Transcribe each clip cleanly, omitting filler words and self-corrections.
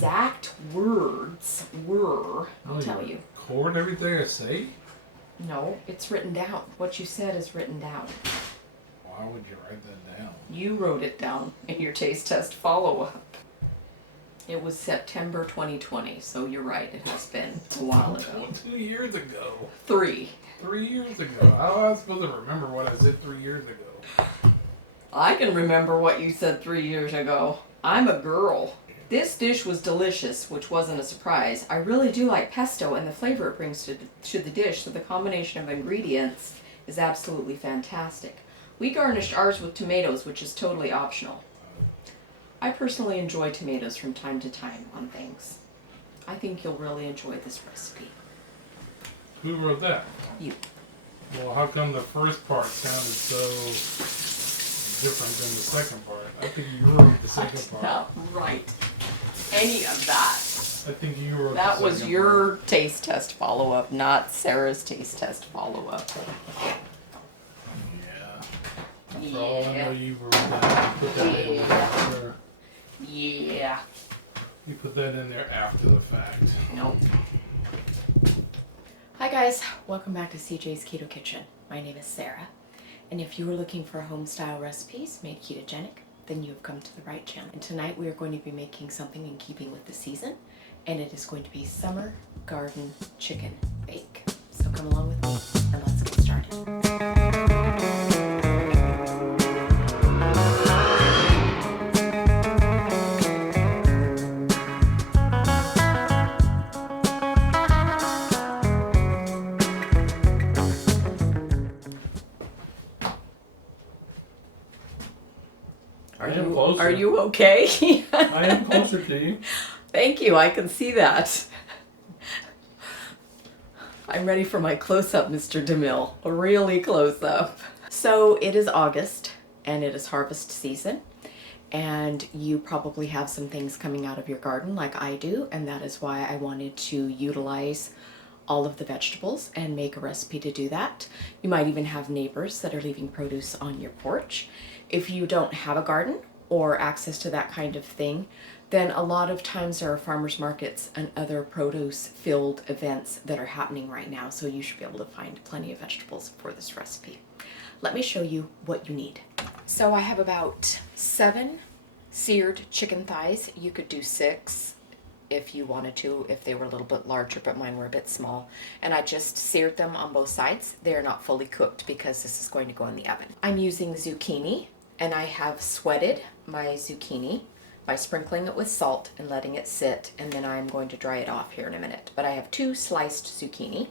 exact words were, I'll tell you. Record everything I say? No, it's written down. What you said is written down. Why would you write that down? You wrote it down in your taste test follow-up. It was September 2020, so you're right, it has been a while ago. 2 years ago. 3. 3 years ago. How am I supposed to remember what I said 3 years ago? I can remember what you said 3 years ago. I'm a girl. This dish was delicious, which wasn't a surprise. I really do like pesto and the flavor it brings to the dish, so the combination of ingredients is absolutely fantastic. We garnished ours with tomatoes, which is totally optional. I personally enjoy tomatoes from time to time on things. I think you'll really enjoy this recipe. Who wrote that? You. Well, how come the first part sounded so different than the second part? I think you wrote the second part. Not right. Any of that. I think you wrote That the was second your part. taste test follow-up, not Sarah's taste test follow-up. Yeah. For all I know, you wrote that. You put that in there after. Yeah. You put that in there after the fact. Nope. Hi guys, welcome back to CJ's Keto Kitchen. My name is Sarah, and if you were looking for home-style recipes made ketogenic, then you have come to the right channel. And tonight we are going to be making something in keeping with the season, and it is going to be summer garden chicken bake. So come along with me, and let's get started. Are you okay? I am closer to you. Thank you, I can see that. I'm ready for my close-up, Mr. DeMille. A really close-up. So it is August, and it is harvest season, and you probably have some things coming out of your garden like I do, and that is why I wanted to utilize all of the vegetables and make a recipe to do that. You might even have neighbors that are leaving produce on your porch. If you don't have a garden or access to that kind of thing, then a lot of times there are farmers markets and other produce-filled events that are happening right now, so you should be able to find plenty of vegetables for this recipe. Let me show you what you need. So I have about 7 seared chicken thighs. You could do 6 if you wanted to, if they were a little bit larger, but mine were a bit small. And I just seared them on both sides. They're not fully cooked because this is going to go in the oven. I'm using zucchini, and I have sweated my zucchini by sprinkling it with salt and letting it sit, and then I'm going to dry it off here in a minute. But I have 2 sliced zucchini.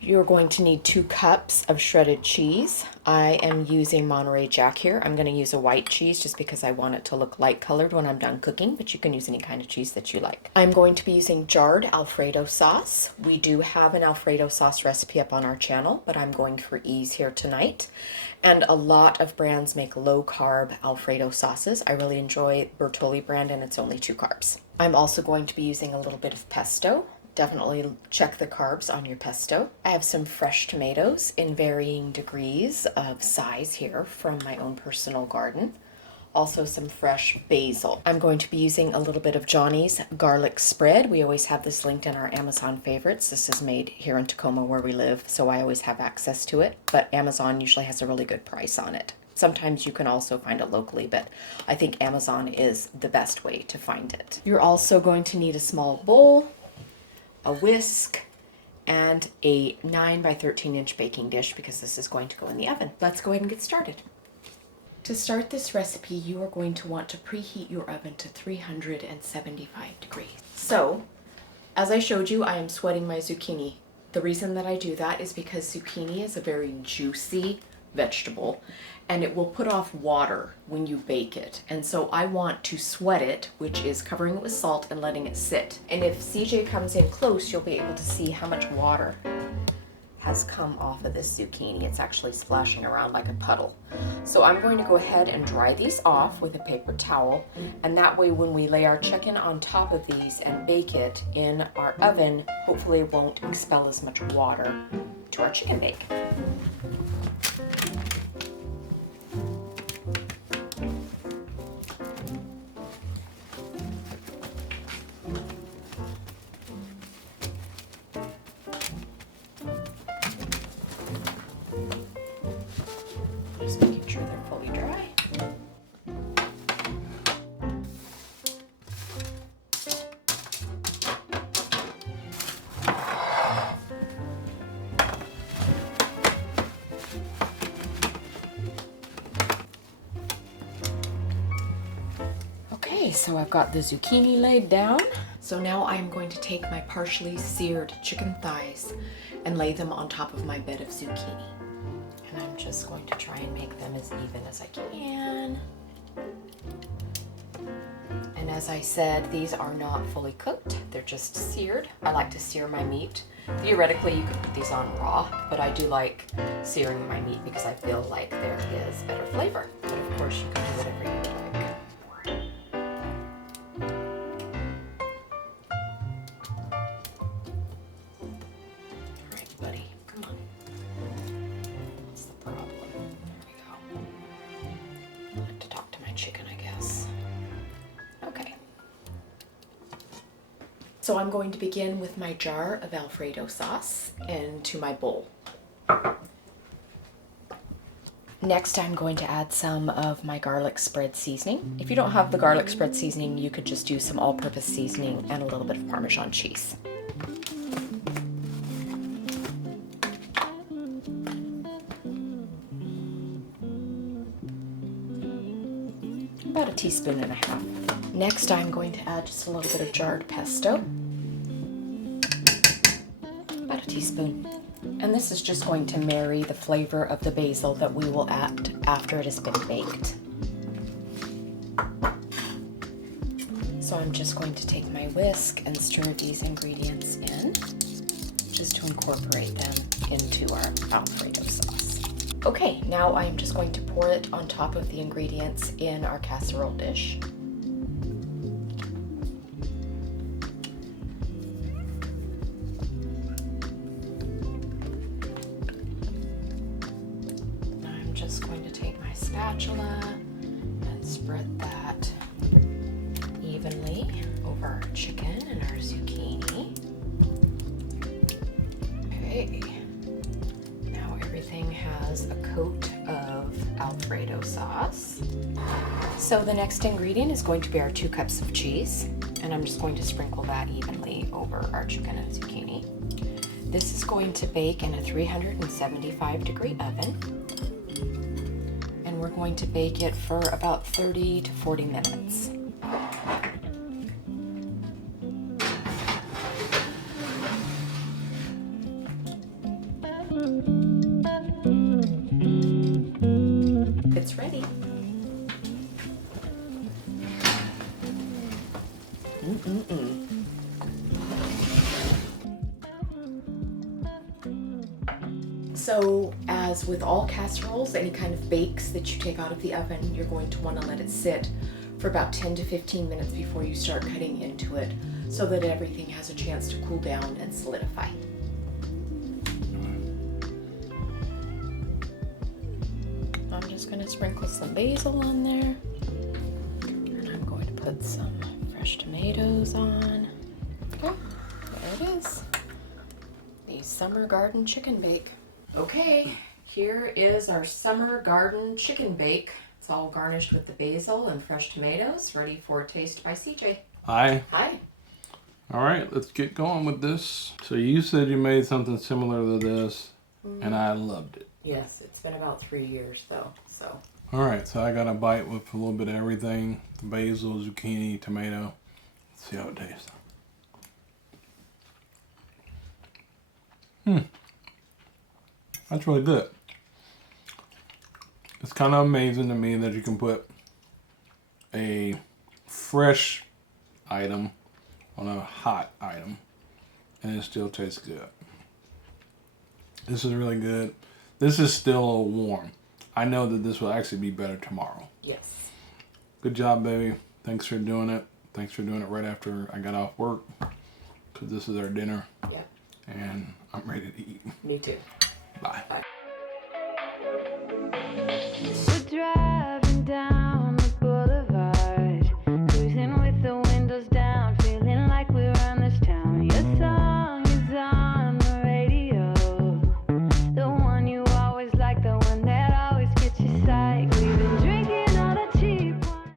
You're going to need 2 cups of shredded cheese. I am using Monterey Jack here. I'm going to use a white cheese just because I want it to look light colored when I'm done cooking, but you can use any kind of cheese that you like. I'm going to be using jarred Alfredo sauce. We do have an Alfredo sauce recipe up on our channel, but I'm going for ease here tonight. And a lot of brands make low-carb Alfredo sauces. I really enjoy Bertolli brand, and it's only 2 carbs. I'm also going to be using a little bit of pesto. Definitely check the carbs on your pesto. I have some fresh tomatoes in varying degrees of size here from my own personal garden. Also some fresh basil. I'm going to be using a little bit of Johnny's garlic spread. We always have this linked in our Amazon favorites. This is made here in Tacoma where we live, so I always have access to it, but Amazon usually has a really good price on it. Sometimes you can also find it locally, but I think Amazon is the best way to find it. You're also going to need a small bowl, a whisk, and a 9 by 13 inch baking dish because this is going to go in the oven. Let's go ahead and get started. To start this recipe, you are going to want to preheat your oven to 375 degrees. So, as I showed you, I am sweating my zucchini. The reason that I do that is because zucchini is a very juicy vegetable, and it will put off water when you bake it. And so I want to sweat it, which is covering it with salt and letting it sit. And if CJ comes in close, you'll be able to see how much water has come off of this zucchini. It's actually splashing around like a puddle. So I'm going to go ahead and dry these off with a paper towel, and that way when we lay our chicken on top of these and bake it in our oven, hopefully it won't expel as much water to our chicken bake. I've got the zucchini laid down. So now I'm going to take my partially seared chicken thighs and lay them on top of my bed of zucchini. And I'm just going to try and make them as even as I can. And as I said, these are not fully cooked. They're just seared. I like to sear my meat. Theoretically, you could put these on raw, but I do like searing my meat because I feel like there is better flavor. But of course, you can do whatever you like. All right, buddy, come on. What's the problem? There we go. I like to talk to my chicken, I guess. Okay. So I'm going to begin with my jar of Alfredo sauce into my bowl. Next, I'm going to add some of my garlic spread seasoning. If you don't have the garlic spread seasoning, you could just use some all-purpose seasoning and a little bit of Parmesan cheese. About a teaspoon and a half. Next, I'm going to add just a little bit of jarred pesto. About a teaspoon. And this is just going to marry the flavor of the basil that we will add after it has been baked. So I'm just going to take my whisk and stir these ingredients in, just to incorporate them into our Alfredo sauce. Okay, now I'm just going to pour it on top of the ingredients in our casserole dish. I'm just going to take my spatula and spread that evenly over our chicken and our zucchini. Okay. Everything has a coat of Alfredo sauce. So the next ingredient is going to be our 2 cups of cheese, and I'm just going to sprinkle that evenly over our chicken and zucchini. This is going to bake in a 375-degree oven, and we're going to bake it for about 30 to 40 minutes. It's ready. So, as with all casseroles, any kind of bakes that you take out of the oven, you're going to want to let it sit for about 10 to 15 minutes before you start cutting into it, so that everything has a chance to cool down and solidify. I'm just going to sprinkle some basil on there, and I'm going to put some fresh tomatoes on. Okay, there it is. The summer garden chicken bake. Okay, here is our summer garden chicken bake. It's all garnished with the basil and fresh tomatoes, ready for a taste by CJ. Hi. Hi. All right, let's get going with this. So you said you made something similar to this, and I loved it. Yes, it's been about 3 years though, so. All right, so I got a bite with a little bit of everything. The basil, zucchini, tomato. Let's see how it tastes. That's really good. It's kind of amazing to me that you can put a fresh item on a hot item and it still tastes good. This is really good. This is still a little warm. I know that this will actually be better tomorrow. Yes. Good job, baby. Thanks for doing it. Thanks for doing it right after I got off work, because this is our dinner. Yeah. And I'm ready to eat. Me too. Bye. Bye. We're driving down